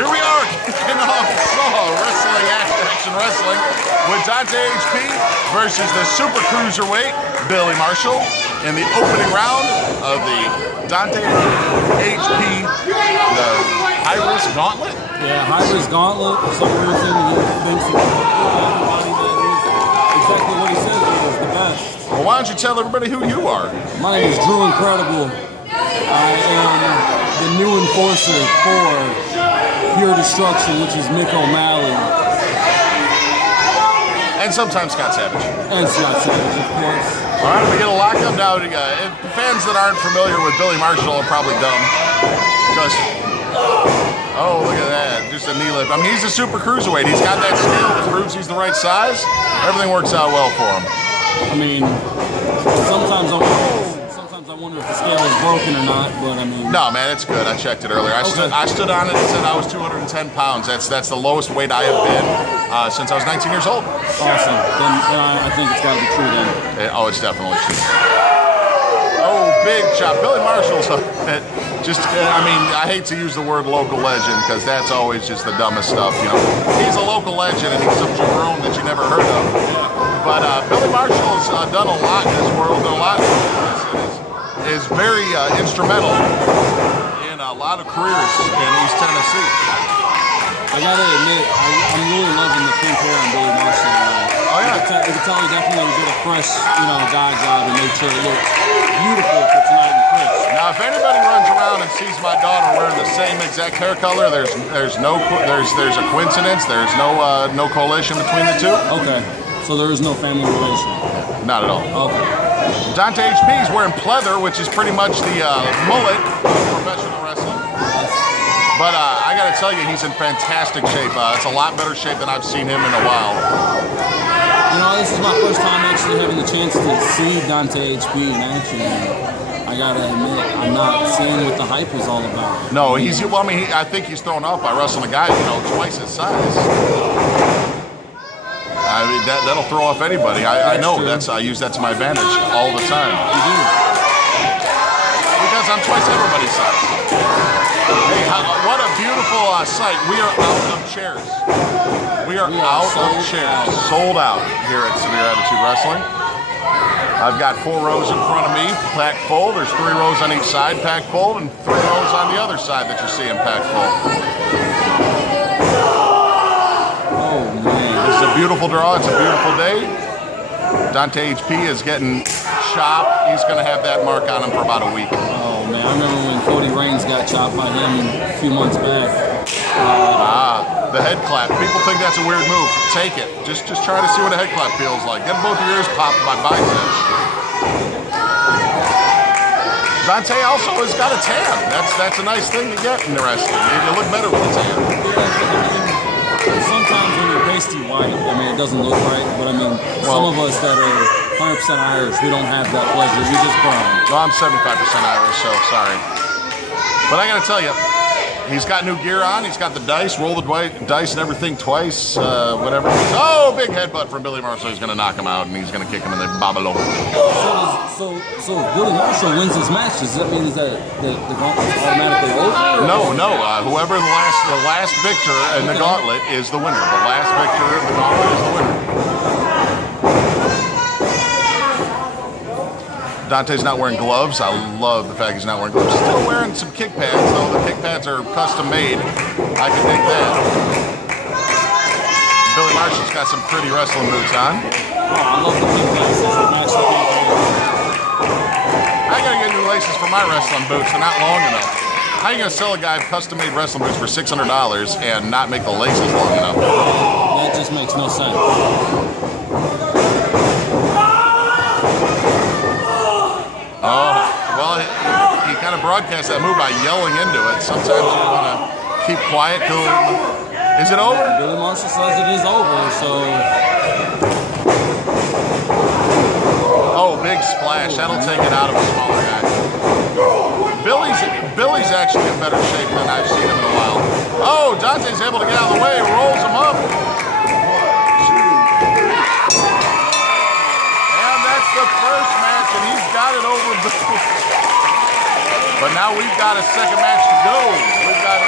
Here we are, kicking off wrestling, action wrestling, with Dante HP versus the Super Cruiserweight, Billy Marshall, in the opening round of the Dante HP, the High Risk Gauntlet. Yeah, High Risk Gauntlet. For some reason, he thinks that everybody that is exactly what he says is the best. Well, why don't you tell everybody who you are? My name is Drew Incredible. I am the new enforcer for Pure Destruction, which is Mick O'Malley. And sometimes Scott Savage. And Scott Savage, of course. All right, we get a lockup now. Fans that aren't familiar with Billy Marshall are probably dumb. Because, oh, look at that. Just a knee lift. I mean, he's a Super Cruiserweight. He's got that scale that proves he's the right size. Everything works out well for him. I mean, sometimes I wonder if the scale is broken or not, but I mean... No, man, it's good. I checked it earlier. I stood on it and said I was 210 pounds. That's the lowest weight I have been since I was 19 years old. Awesome. Then I think it's got to be true then. It's definitely true. Oh, big chop. Billy Marshall's I mean, I hate to use the word local legend because that's always just the dumbest stuff, you know. He's a local legend and he's some jabron that you never heard of. But Billy Marshall has done a lot in this world, and a lot is very instrumental in a lot of careers in East Tennessee. I gotta admit, I'm really loving the pink hair on Billy Marshall. Oh yeah, you can tell he definitely did a fresh, dye job and made sure it looked beautiful for tonight and fresh. Now, if anybody runs around and sees my daughter wearing the same exact hair color, there's a coincidence. There's no correlation between the two. Okay, so there is no family relation. Not at all. Okay. Dante HP is wearing pleather, which is pretty much the mullet of professional wrestling. But I got to tell you, he's in fantastic shape. It's a lot better shape than I've seen him in a while. This is my first time actually having the chance to see Dante HP in action. I got to admit, I'm not seeing what the hype is all about. No, I think he's thrown off by wrestling a guy, twice his size. I mean, that'll throw off anybody. I know I use that to my advantage all the time. You do. Because I'm twice everybody's size. Hey, what a beautiful sight. We are out of chairs. We are out of chairs. Sold out here at Severe Attitude Wrestling. I've got 4 rows in front of me, packed full. There's 3 rows on each side, packed full, and 3 rows on the other side that you're seeing packed full. It's a beautiful draw. It's a beautiful day. Dante HP is getting chopped. He's going to have that mark on him for about a week. Oh, man. I remember when Cody Reigns got chopped by him a few months back. The head clap. People think that's a weird move. Take it. Just try to see what a head clap feels like. Get both your ears popped by biceps. Dante also has got a tan. That's a nice thing to get in the wrestling. You look better with a tan. Sometimes when you're pasty white, it doesn't look right, but some of us that are 100% Irish, we don't have that pleasure. We just burn. Well, I'm 75% Irish, so sorry. But I gotta tell you, he's got new gear on. He's got the dice, roll the dice and everything twice, whatever. Oh, big headbutt from Billy Marshall. He's gonna knock him out, and he's gonna kick him in the babalo. So if Billy Marshall wins this match, does that mean that the gauntlet's automatically over? No. Whoever the last victor in the gauntlet is the winner. The last victor of the gauntlet is the winner. Dante's not wearing gloves. I love the fact he's not wearing gloves. Still wearing some kick pads, though the kick pads are custom made. I can dig that. Billy Marshall's got some pretty wrestling boots on. Oh, I love the kick pads. Match the kick pads. I gotta get new laces for my wrestling boots. They're not long enough. How are you gonna sell a guy custom-made wrestling boots for $600 and not make the laces long enough? That just makes no sense. Oh, well, he kind of broadcast that move by yelling into it. Sometimes you want to keep quiet. Is it over? Billy Marshall says it is over, so... Oh, big splash. That'll take it out of a smaller guy. Billy's actually in better shape than I've seen him in a while. Oh, Dante's able to get out of the way. Rolls him up. And that's the first match, and he's got it over Billy. But now we've got a second match to go. We've got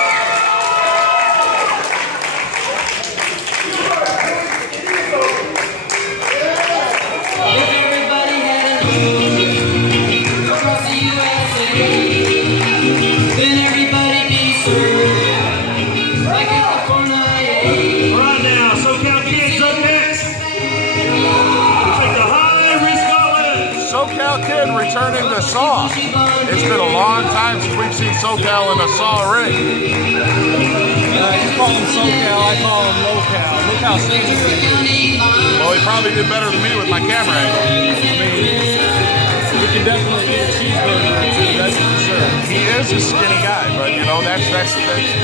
Right now, SoCal Kid's up next. Take the High Risk Gauntlet. SoCal Kid returning to Saw. It's been a long time since we've seen SoCal in a Saw ring. You call him SoCal, I call him LoCal. Look how serious he is. Well, he probably did better than me with my camera angle. You can definitely get a cheeseburger too, that's for sure. He is a skinny guy, but you know, that's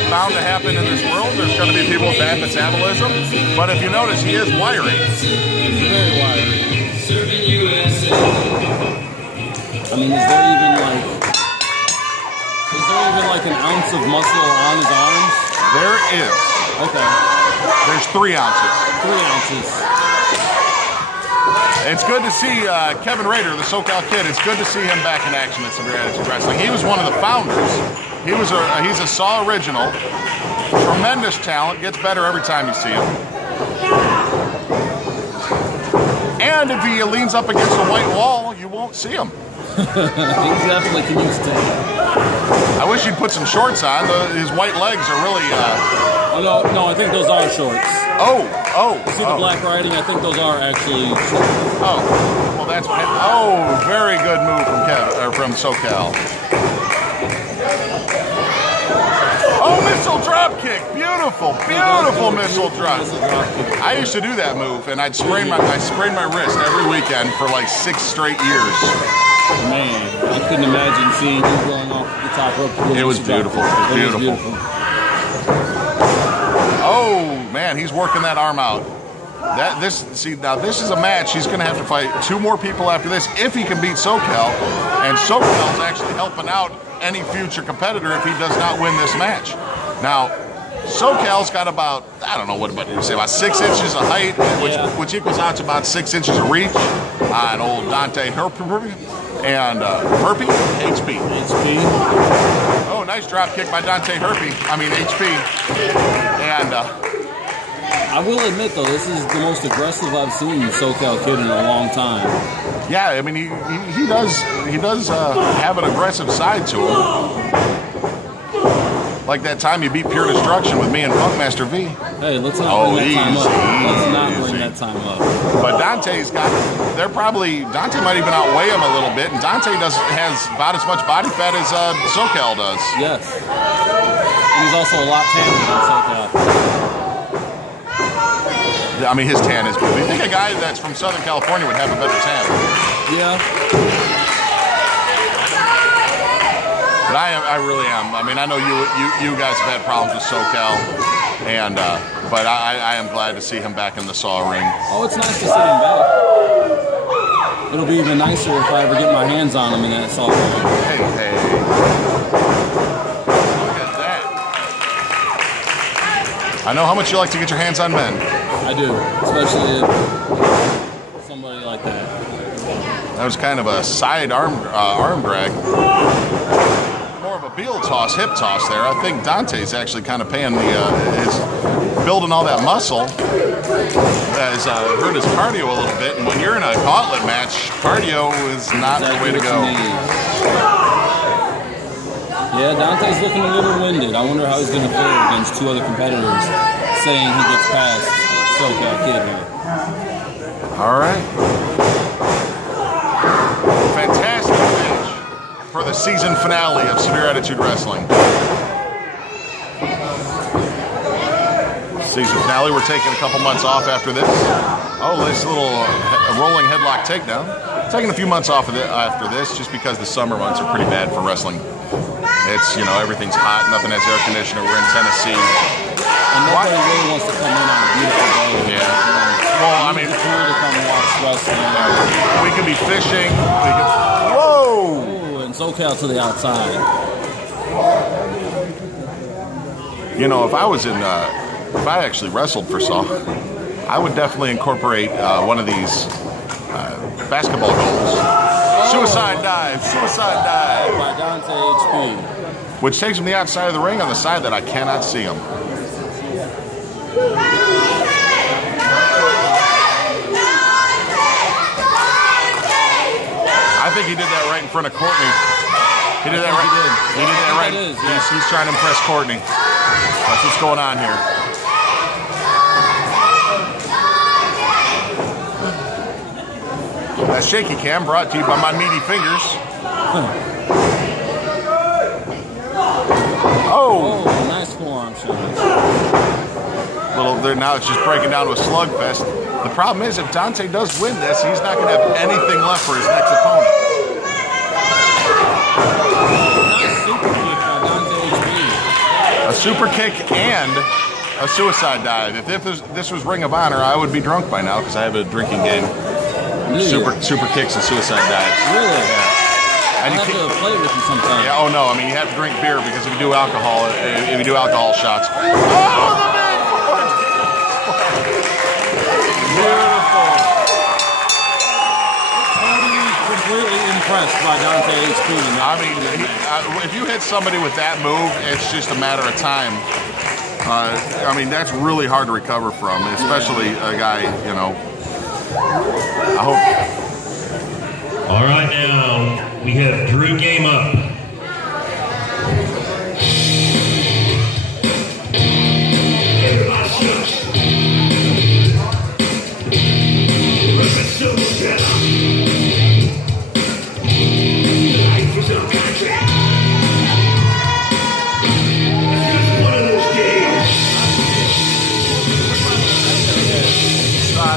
bound to happen in this world. There's going to be people with bad metabolism. But if you notice, he is wiry. He's very wiry. I mean, is there even like an ounce of muscle on his arms? There is. Okay. There's 3 ounces. 3 ounces. It's good to see Kevin Rader, the SoCal Kid. It's good to see him back in action at Severe Attitude Wrestling. He was one of the founders. He's a Saw original. Tremendous talent. Gets better every time you see him. And if he leans up against a white wall, you won't see him. He definitely can use tape. I wish he'd put some shorts on. His white legs are really... No, I think those are shorts. See the black writing? I think those are actually shorts. Oh, well that's... very good move from SoCal. Oh, missile drop kick. Beautiful missile drop. I used to do that move, and I sprained my wrist every weekend for like 6 straight years. Man, I couldn't imagine seeing you going off the top rope. It was beautiful. Beautiful. Oh man, he's working that arm out. This is a match. He's going to have to fight 2 more people after this if he can beat SoCal, and SoCal's actually helping out any future competitor if he does not win this match. Now, SoCal's got about, I don't know what you say, about 6 inches of height, which equals out to about 6 inches of reach on old Dante Herpy and Herpy? HP. Oh, nice drop kick by Dante HP. And I will admit though, this is the most aggressive I've seen SoCal Kid in a long time. Yeah, I mean he does have an aggressive side to him. Like that time you beat Pure Destruction with me and Funkmaster V. Hey, let's not bring that time up. But Dante might even outweigh him a little bit, and Dante has about as much body fat as SoCal does. Yes. And he's also a lot tanner than SoCal. I mean, his tan is good. You think a guy that's from Southern California would have a better tan? Yeah. But I really am. I mean, I know you guys have had problems with SoCal, and but I am glad to see him back in the Saw ring. Oh, it's nice to see him back. It'll be even nicer if I ever get my hands on him in that Saw ring. Hey. Look at that. I know how much you like to get your hands on men. I do, especially if somebody like that. That was kind of a side arm drag. More of a heel toss, hip toss there. I think Dante's actually kind of paying is building all that muscle. Has hurt his cardio a little bit, and when you're in a gauntlet match, cardio is not the way to go. Yeah, Dante's looking a little winded. I wonder how he's going to fare against 2 other competitors, saying he gets past SoCal Kid here. All right. Fantastic match for the season finale of Severe Attitude Wrestling. Season finale, we're taking a couple months off after this. Oh, this little rolling headlock takedown. Taking a few months off after this just because the summer months are pretty bad for wrestling. It's, everything's hot, nothing has air conditioner, we're in Tennessee. And nobody really wants to come in on a beautiful day. Yeah. Well, I mean, it's cool to come watch wrestling. We could be fishing. Whoa! Ooh, and SoCal to the outside. If I actually wrestled for Saw, I would definitely incorporate one of these basketball goals. Suicide dive. By Dante HP. Which takes him to the outside of the ring on the side that I cannot see him. I think he did that right in front of Courtney. He did that right. He did that right. He's trying to impress Courtney. That's what's going on here. That shaky cam brought to you by my meaty fingers. Oh, nice forearm shot. Now it's just breaking down to a slugfest. The problem is, if Dante does win this, he's not going to have anything left for his next opponent. Nice super kick by Dante HB. A super kick and a suicide dive. If this was Ring of Honor, I would be drunk by now because I have a drinking game. Super kicks and suicide dives. Really? Yeah. I have to play with you sometime. Yeah. Oh no. I mean, you have to drink beer because if you do alcohol shots. Oh, the big foot! Beautiful. Totally, completely impressed by Dante HP. I mean, if you hit somebody with that move, it's just a matter of time. I mean, that's really hard to recover from, especially a guy, you know. I hope. All right, now we have Drew game up.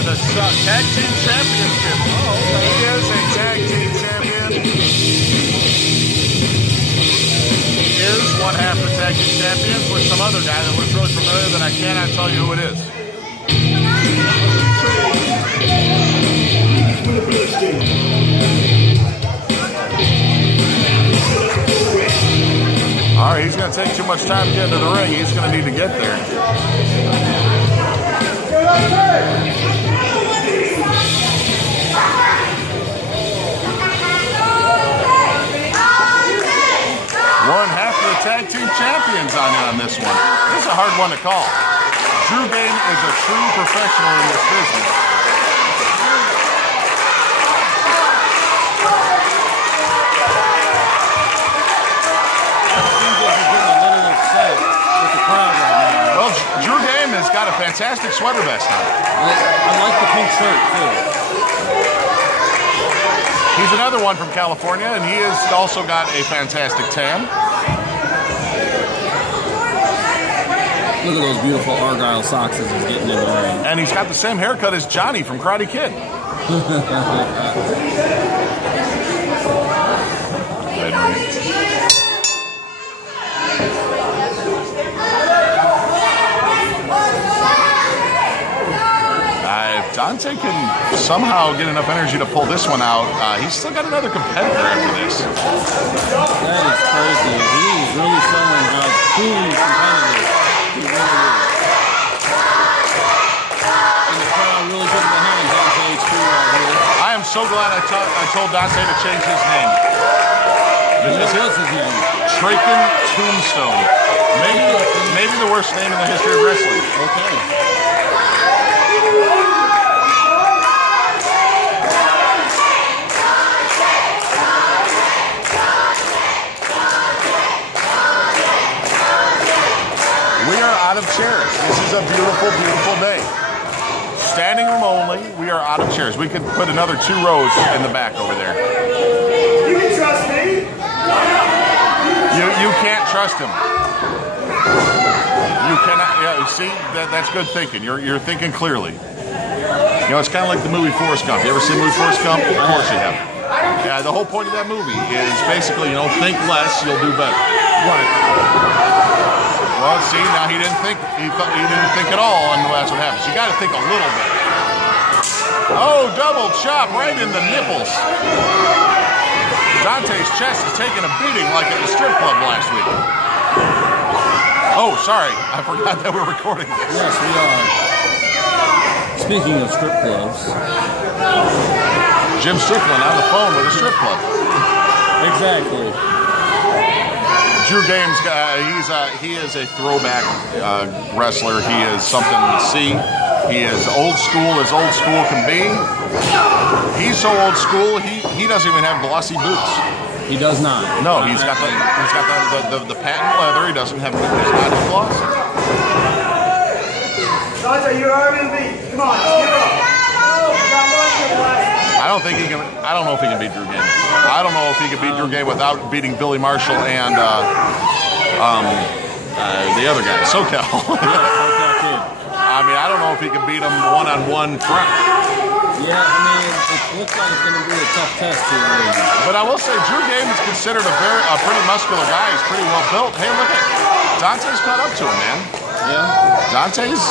The tag team championship. Oh, okay. He is a tag team champion. He is one half the tag team champions with some other guy that looks really familiar that I cannot tell you who it is. All right, he's going to take too much time to get into the ring. He's going to need to get there. One half of the tag team champions on this one. This is a hard one to call. Drew Game is a true professional in this business. Well, Drew Game has got a fantastic sweater vest on. I like the pink shirt too. He's another one from California, and he has also got a fantastic tan. Look at those beautiful Argyle socks as he's getting in the ring. And he's got the same haircut as Johnny from Karate Kid. If Dante can somehow get enough energy to pull this one out, he's still got another competitor after this. That is crazy. He's really showing how truly competitive he really is. And the crowd really getting behind Dante HQ right here. I am so glad I told Dante to change his name. What was his name? Traken Tombstone. Maybe the worst name in the history of wrestling. Okay. Out of chairs. This is a beautiful, beautiful day. Standing room only. We are out of chairs. We could put another 2 rows in the back over there. You can trust me. You can't trust him. You cannot. Yeah, see, that's good thinking. You're thinking clearly. You know, it's kind of like the movie Forrest Gump. You ever seen the movie Forrest Gump? Of course you have. Yeah, the whole point of that movie is basically, you know, think less, you'll do better. Right. Well, see, now he didn't think. He didn't think at all, and that's what happens. You got to think a little bit. Oh, double chop right in the nipples. Dante's chest is taking a beating like at the strip club last week. Oh, sorry, I forgot that we're recording this. Yes, we are. Speaking of strip clubs, Jim Strickland on the phone with a strip club. Exactly. Drew Games, he is a throwback wrestler. He is something to see. He is old school as old school can be. He's so old school, he doesn't even have glossy boots. He does not. No, he's got the patent leather. He doesn't have. It's not as glossy. Dante, you're R&B. Come on, let's get up. I don't think he can. I don't know if he can beat Drew Game. I don't know if he can beat Drew Game without beating Billy Marshall and the other guy, SoCal. I mean, I don't know if he can beat him one-on-one front. Yeah, I mean, it looks like it's going to be a tough test here. But I will say, Drew Game is considered a pretty muscular guy. He's pretty well built. Hey, look at Dante's caught up to him, man. Yeah. Dante's,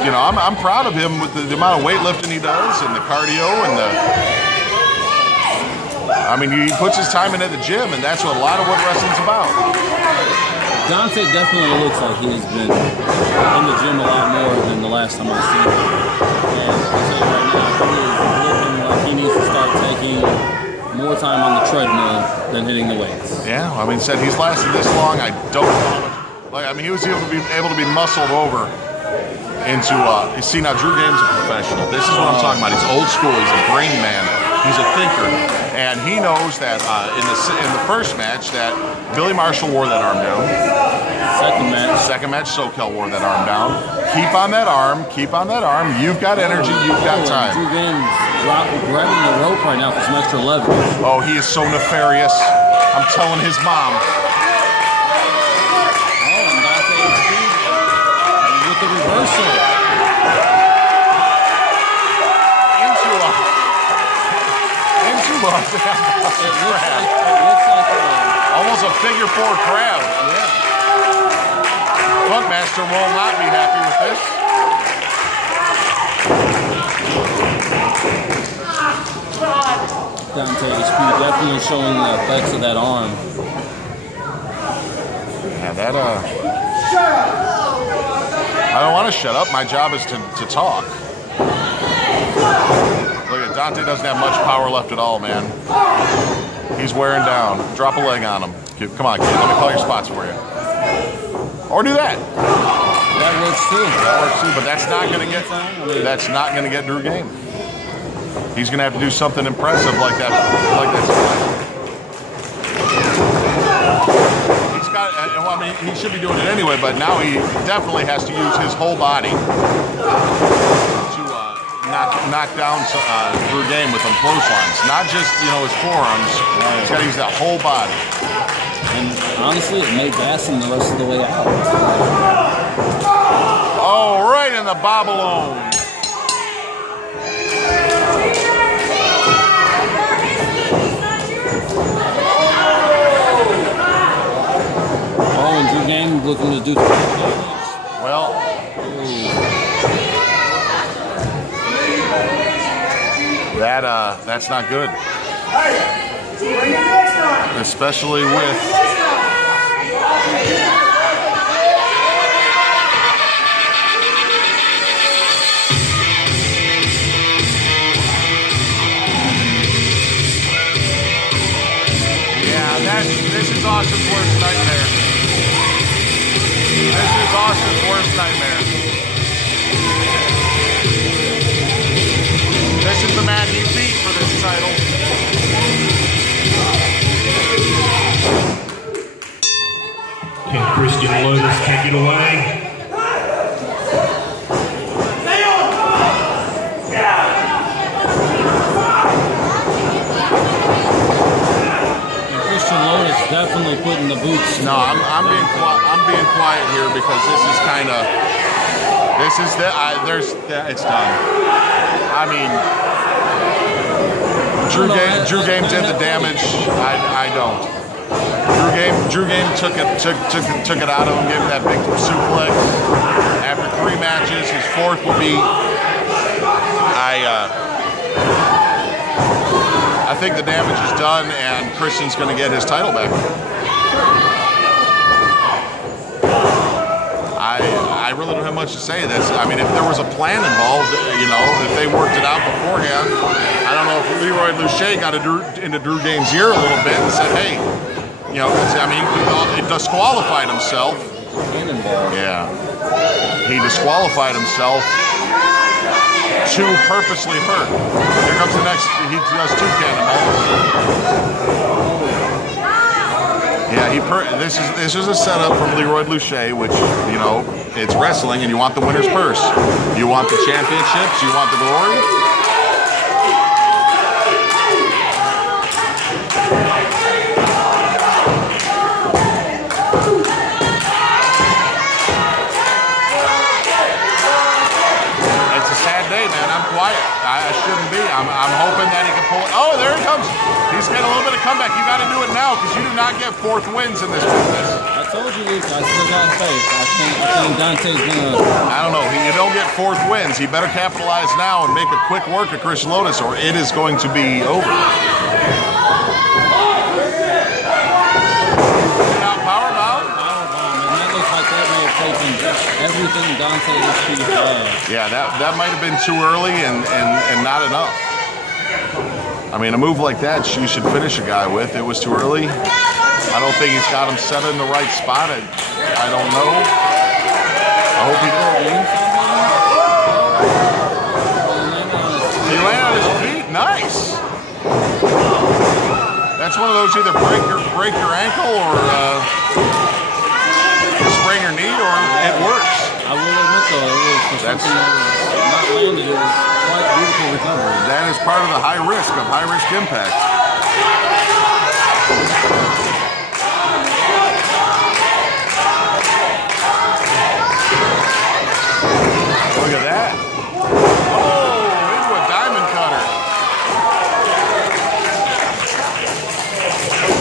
you know, I'm proud of him with the amount of weightlifting he does and the cardio and the. I mean, he puts his time in at the gym, and that's what a lot of what wrestling's about. Dante definitely looks like he's been in the gym a lot more than the last time I've seen him. And I'll tell you right now, he is looking like he needs to start taking more time on the treadmill than hitting the weights. Yeah, I mean, said he's lasted this long. I don't know. Like, I mean, he was able to be muscled over into. You see, now Drew Game's a professional. This is what I'm talking about. He's old school. He's a brain man. He's a thinker, and he knows that in the first match that Billy Marshall wore that arm down. Second match, SoCal wore that arm down. Keep on that arm. Keep on that arm. You've got energy. You've got time. Drew Game's grabbing the rope right now for some extra leverage. Oh, he is so nefarious. I'm telling his mom. With the reversal. It looks like almost a figure four crab. Yeah. Funkmaster will not be happy with this. Dante HP definitely showing the effects of that arm. Yeah, that I don't want to shut up. My job is to talk. Look at Dante doesn't have much power left at all, man. He's wearing down. Drop a leg on him. Come on, kid. Let me call your spots for you. Or do that. That works too. That works too, but that's not going to get. That's not going to get Drew Game. He's going to have to do something impressive like that. He's got. Well, I mean, he should be doing it anyway, but now he definitely has to use his whole body to knock down Drew Game with them clotheslines. Not just his forearms. He's got to use that whole body. And honestly, it may gas him the rest of the way out. Oh, right in the bobalone. Oh, and Drew Game looking to do well. That's not good. Especially with this is Austin's worst nightmare. This is Austin's worst nightmare. This is the man he beat for this title. Can Christian Lotus take it away? And Christian Lotus definitely putting the boots. No, I'm being quiet here because this is kind of. This is it's done. I mean, Drew Game did the damage. I don't. Drew Game took it out of him, gave him that big suplex. After 3 matches, his 4th will be. I think the damage is done, and Christian's going to get his title back. I really don't have much to say. I mean, if there was a plan involved, if they worked it out beforehand, I don't know if Leroy Luche got into Drew Game's ear a little bit and said, hey, he disqualified himself. Yeah. He disqualified himself to purposely hurt. Here comes the next, he does 2 cannonballs. Yeah, this is a setup from Leroy Luche, which, it's wrestling and you want the winner's purse. You want the championships, you want the glory. I shouldn't be. I'm hoping that he can pull it. Oh, there he comes. He's getting a little bit of comeback. You got to do it now because you do not get fourth wins in this business. I told you, Luke. I still got faith. I think Dante's gonna. I don't know. You don't get fourth wins. He better capitalize now and make a quick work of Chris Lotus, or it is going to be over. Everything Dante is too fast. Yeah, that might have been too early and not enough. I mean, a move like that you should finish a guy with. It was too early. I don't think he's got him set in the right spot. I don't know. I hope he did. He landed on his feet. Nice. That's one of those either break your ankle or sprain your knee, or it works. I will admit though, it was for something that was not landed. It was quite beautiful recovery. That is part of the high risk of high risk impact. Look at that. Oh, into a diamond cutter.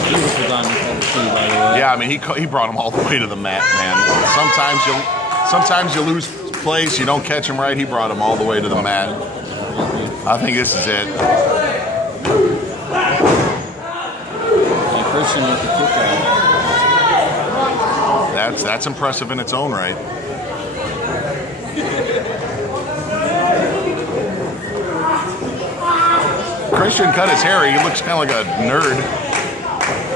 Beautiful diamond cutter too, by the way. Yeah, I mean he brought him all the way to the mat, man. Sometimes you lose place, you don't catch him right. He brought him all the way to the mat. I think this is it. And Christian with the kick out. That's impressive in its own right. Christian cut his hair. He looks kind of like a nerd.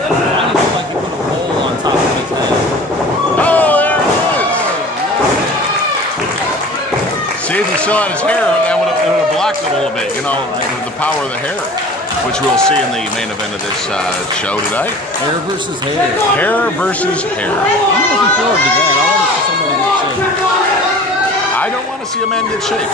I look like he put a bowl on top of his head. Oh, there it is. See, if he still had his hair, that would have blocked it a little bit, you know, the power of the hair, which we'll see in the main event of this show tonight. Hair versus hair. Hair versus hair. I'm looking forward to that. I want to see somebody get shaved. I don't want to see a man get shaved.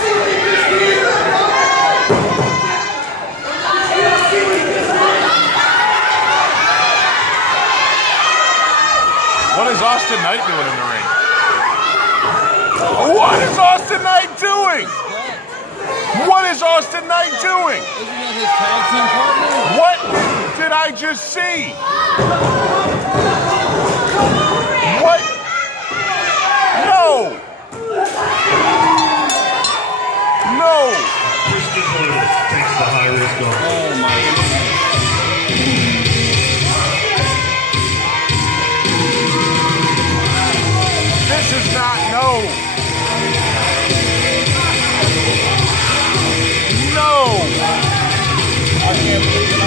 What is Austin Knight doing in the ring? What is Austin Knight doing? What is Austin Knight doing? Isn't that his tag team partner? What did I just see? What? No! No! Christian Lotus takes the High Risk Gauntlet. Oh my goodness. This is not, no. No. I can't believe it.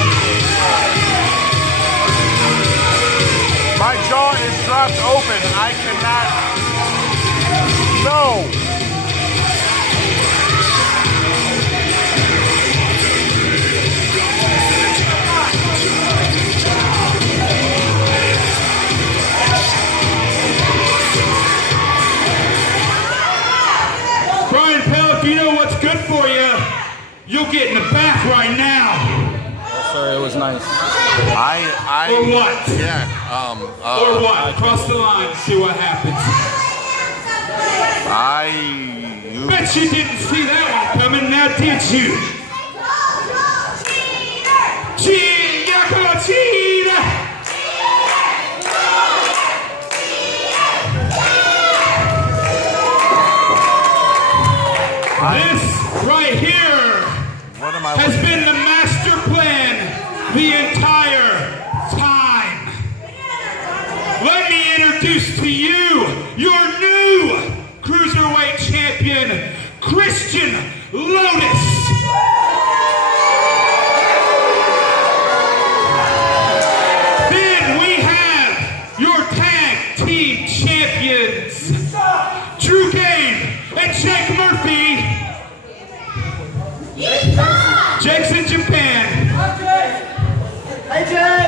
My jaw is dropped open. I cannot. No. You'll get in the back right now. Yes, sir, it was nice. Or what? Yeah. Or what? Cross the line, see what happens. Bet you didn't see that one coming, now did you? This right here has been the master plan the entire time. Let me introduce to you your new Cruiserweight champion, Christian Lotus. Then we have your tag team champions, Drew Game and Jake Murphy. Jake's in Japan.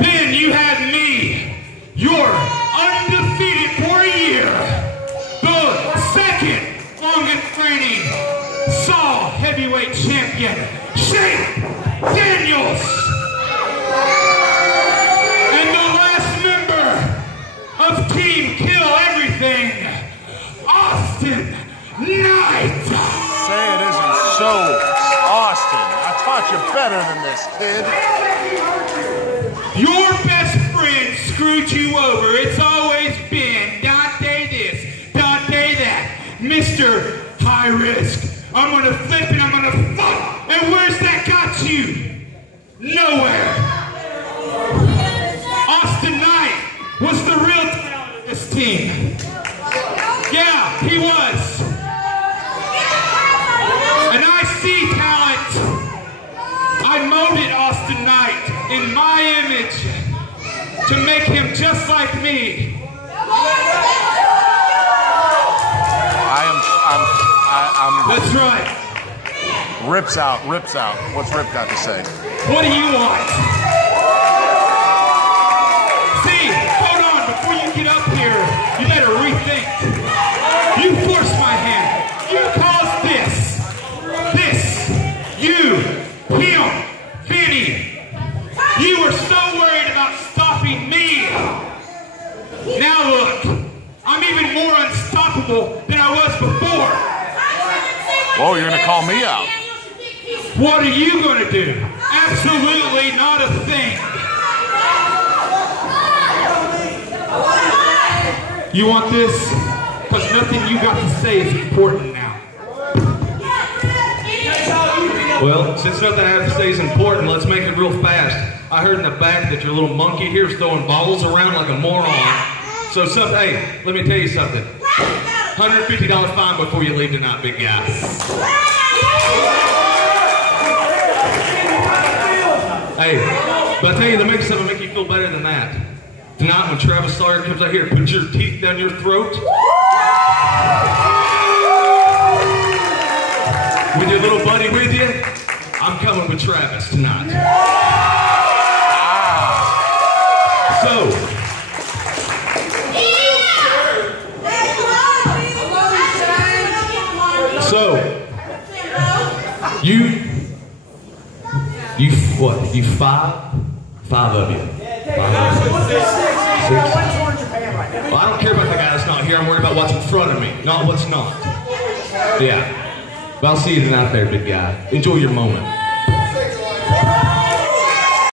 Then you have me, your undefeated for a year, the second longest reigning Saw heavyweight champion, Shane Daniels. And the last member of Team Kill Everything, Austin Knight. Say it isn't so, Austin. much better than this, kid. Your best friend screwed you over. It's always been Dante this, Dante that. Mr. High Risk. I'm gonna flip and I'm gonna fuck. And where's that got you? Nowhere. Austin Knight was the real talent of this team. Yeah, he was. And I see talent. I molded Austin Knight in my image to make him just like me. That's right. Rips out. What's Rip got to say? What do you want? See, hold on, before you get up here, you better rethink. You forced my hand. You caused this, you, him, Vinny. You were so worried about stopping me. Now look, I'm even more unstoppable than I was before. Whoa, you're gonna call me out. What are you gonna do? Absolutely not a thing. You want this? Because nothing you got to say is important now. Well, since nothing I have to say is important, let's make it real fast. I heard in the back that your little monkey here is throwing balls around like a moron. So, hey, let me tell you something. $150 fine before you leave tonight, big guy. Hey, but I tell you, to make something make you feel better than that. Tonight, when Travis Sawyer comes out here, put your teeth down your throat. With your little buddy with you, I'm coming with Travis tonight. So, you five of you. Six. Well, I don't care about the guy that's not here. I'm worried about what's in front of me, not what's not. Yeah. But I'll see you tonight there, big guy. Enjoy your moment.